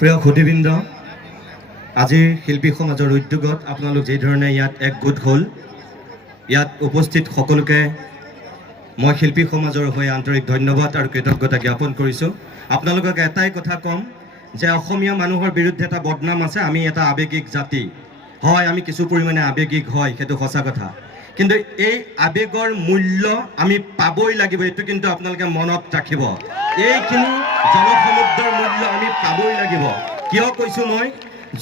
প্ৰিয় সুধীবৃন্দ, আজিৰ শিল্পী সমাজৰ উদ্যোগত আপোনালোক যে ধৰণে ইয়াত একগোট হ'ল, ইয়াত উপস্থিত সকলোকে মই শিল্পী সমাজৰ হৈ আন্তৰিক ধন্যবাদ আৰু কৃতজ্ঞতা জ্ঞাপন কৰিছোঁ। আপোনালোকক এটাই কথা ক'ম যে অসমীয়া মানুহৰ বিৰুদ্ধে এটা বদনাম আছে, আমি এটা আৱেগিক জাতি। হয়, আমি কিছু পৰিমাণে আৱেগিক হয়, সেইটো সঁচা কথা, কিন্তু এই আৱেগৰ মূল্য আমি পাবই লাগিব, এইটো কিন্তু আপোনালোকে মনত ৰাখিব। এইখিনি জনসমুদ্ৰৰ মূল্য আমি পাবই লাগিব। কিয় কৈছোঁ মই,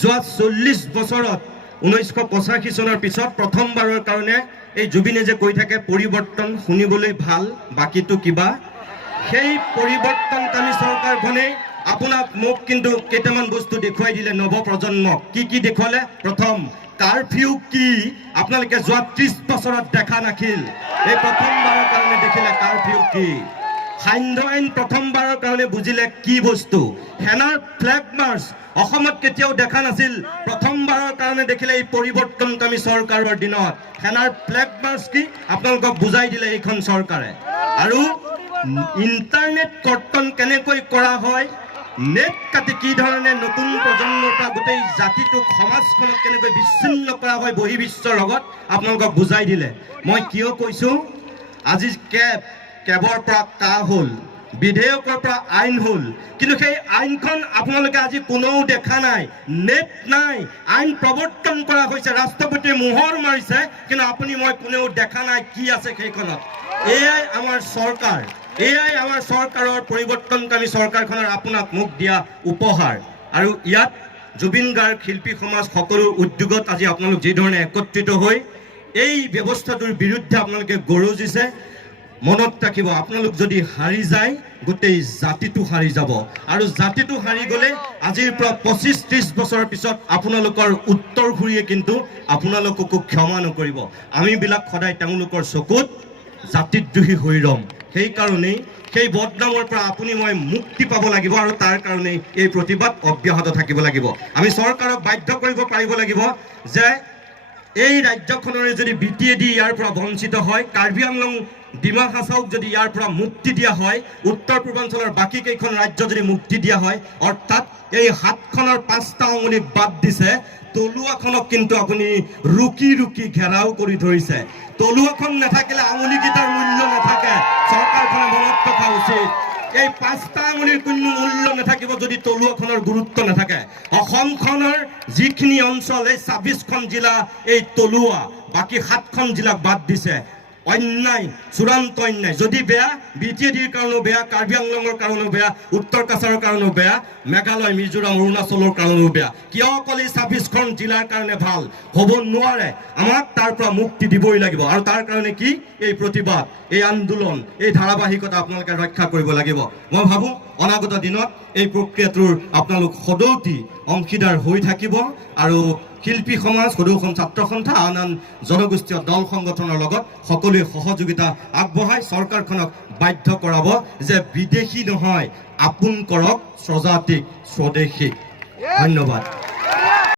যোৱা 40 বছৰত 1985 চনৰ পিছত প্ৰথমবাৰৰ কাৰণে এই জুবিনে যে কৈ থাকে পৰিৱৰ্তন শুনিবলৈ ভাল, বাকীটো কিবা, সেই পৰিৱৰ্তনকামী চৰকাৰখনে আপোনাক মোক কিন্তু কেইটামান বস্তু দেখুৱাই দিলে নৱপ্ৰজন্মক। কি দেখুৱালে? প্ৰথম, কাৰফিউ কি আপোনালোকে যোৱা 30 বছৰত দেখা নাছিল, এই প্ৰথমবাৰৰ কাৰণে দেখিলে কাৰফিউ কি। সান্ধ্য আইন প্ৰথমবাৰৰ কাৰণে বুজিলে কি বস্তু। সেনাৰ ফ্লেগ মাৰ্চ অসমত কেতিয়াও দেখা নাছিল, প্ৰথমবাৰৰ কাৰণে দেখিলে এই পৰিৱৰ্তনকামী চৰকাৰৰ দিনত। সেনাৰ ফ্লেগ মাৰ্চ কি আপোনালোকক বুজাই দিলে এইখন চৰকাৰে। আৰু ইণ্টাৰনেট কৰ্তন কেনেকৈ কৰা হয়, নেট কাটি কি ধৰণে নতুন প্ৰজন্মৰ পৰা গোটেই জাতিটোক সমাজখনক কেনেকৈ বিচ্ছিন্ন কৰা হয় বহিৰ্বিশ্বৰ লগত আপোনালোকক বুজাই দিলে। মই কিয় কৈছোঁ, আজি কেবৰ পৰা কা হ'ল, বিধেয়কৰ পৰা আইন হ'ল, কিন্তু সেই আইনখন আপোনালোকে আজি কোনেও দেখা নাই, নেট নাই, আইন প্ৰৱৰ্তন কৰা হৈছে, ৰাষ্ট্ৰপতিয়ে মোহৰ মাৰিছে, কিন্তু আপুনি মই কোনেও দেখা নাই কি আছে সেইখনত। এয়াই আমাৰ চৰকাৰ, এয়াই আমাৰ চৰকাৰৰ পৰিৱৰ্তনকামী চৰকাৰখনৰ আপোনাক মোক দিয়া উপহাৰ। আৰু ইয়াত জুবিন গাৰ্গ, শিল্পী সমাজ সকলো উদ্যোগত আজি আপোনালোক যি ধৰণে একত্ৰিত হৈ এই ব্যৱস্থাটোৰ বিৰুদ্ধে আপোনালোকে গৰজিছে, মনত ৰাখিব, আপোনালোক যদি হাৰি যায় গোটেই জাতিটো হাৰি যাব। আৰু জাতিটো হাৰি গ'লে আজিৰ পৰা 25-30 বছৰৰ পিছত আপোনালোকৰ উত্তৰ ঘূৰিয়ে কিন্তু আপোনালোককো ক্ষমা নকৰিব। আমিবিলাক সদায় তেওঁলোকৰ চকুত জাতিদ্ৰোহী হৈ ৰম। সেইকাৰণেই সেই বদনামৰ পৰা আপুনি মই মুক্তি পাব লাগিব, আৰু তাৰ কাৰণেই এই প্ৰতিবাদ অব্যাহত থাকিব লাগিব। আমি চৰকাৰক বাধ্য কৰিব পাৰিব লাগিব যে এই ৰাজ্যখনৰে যদি BTAD ইয়াৰ পৰা বঞ্চিত হয়, কাৰ্বি আংলং ডিমা হাছাওক যদি ইয়াৰ পৰা মুক্তি দিয়া হয়, উত্তৰ পূৰ্বাঞ্চলৰ বাকী কেইখন ৰাজ্য যদি মুক্তি দিয়া হয়, অৰ্থাৎ এই হাতখনৰ 5টা আঙুলিক বাদ দিছে, তলুৱাখনক কিন্তু আপুনি ৰুকি ৰুকি ঘেৰাও কৰি ধৰিছে। তলুৱাখন নাথাকিলে আঙুলিকেইটাৰ মূল্য নাথাকে, চৰকাৰখনে মনত ৰখা উচিত। এই 5টা আঙুলিৰ কোনো মূল্য নাথাকিব যদি তলুৱাখনৰ গুৰুত্ব নাথাকে। অসমখনৰ যিখিনি অঞ্চল, এই 26খন জিলা এই তলুৱা, বাকী 7খন জিলাক বাদ দিছে। অন্যায়, চূড়ান্ত অন্যায়। যদি বেয়া, BTADৰ কাৰণেও বেয়া, কাৰ্বি আংলঙৰ কাৰণেও বেয়া, উত্তৰ কাছাৰৰ কাৰণেও বেয়া, মেঘালয়, মিজোৰাম, অৰুণাচলৰ কাৰণেও বেয়া। কিয় অকল এই 26খন জিলাৰ কাৰণে ভাল হ'ব নোৱাৰে? আমাক তাৰ পৰা মুক্তি দিবই লাগিব। আৰু তাৰ কাৰণে কি? এই প্ৰতিবাদ, এই আন্দোলন, এই ধাৰাবাহিকতা আপোনালোকে ৰক্ষা কৰিব লাগিব। মই ভাবোঁ অনাগত দিনত এই প্ৰক্ৰিয়াটোৰ আপোনালোক সদৌতি অংশীদাৰ হৈ থাকিব, আৰু শিল্পী সমাজ, সদৌ ছাত্ৰ সন্থা, আন আন জনগোষ্ঠীয় দল সংগঠনৰ লগত সকলোৱে সহযোগিতা আগবঢ়াই চৰকাৰখনক বাধ্য কৰাব যে বিদেশী নহয়, আপোন কৰক স্বজাতিক স্বদেশী। ধন্যবাদ।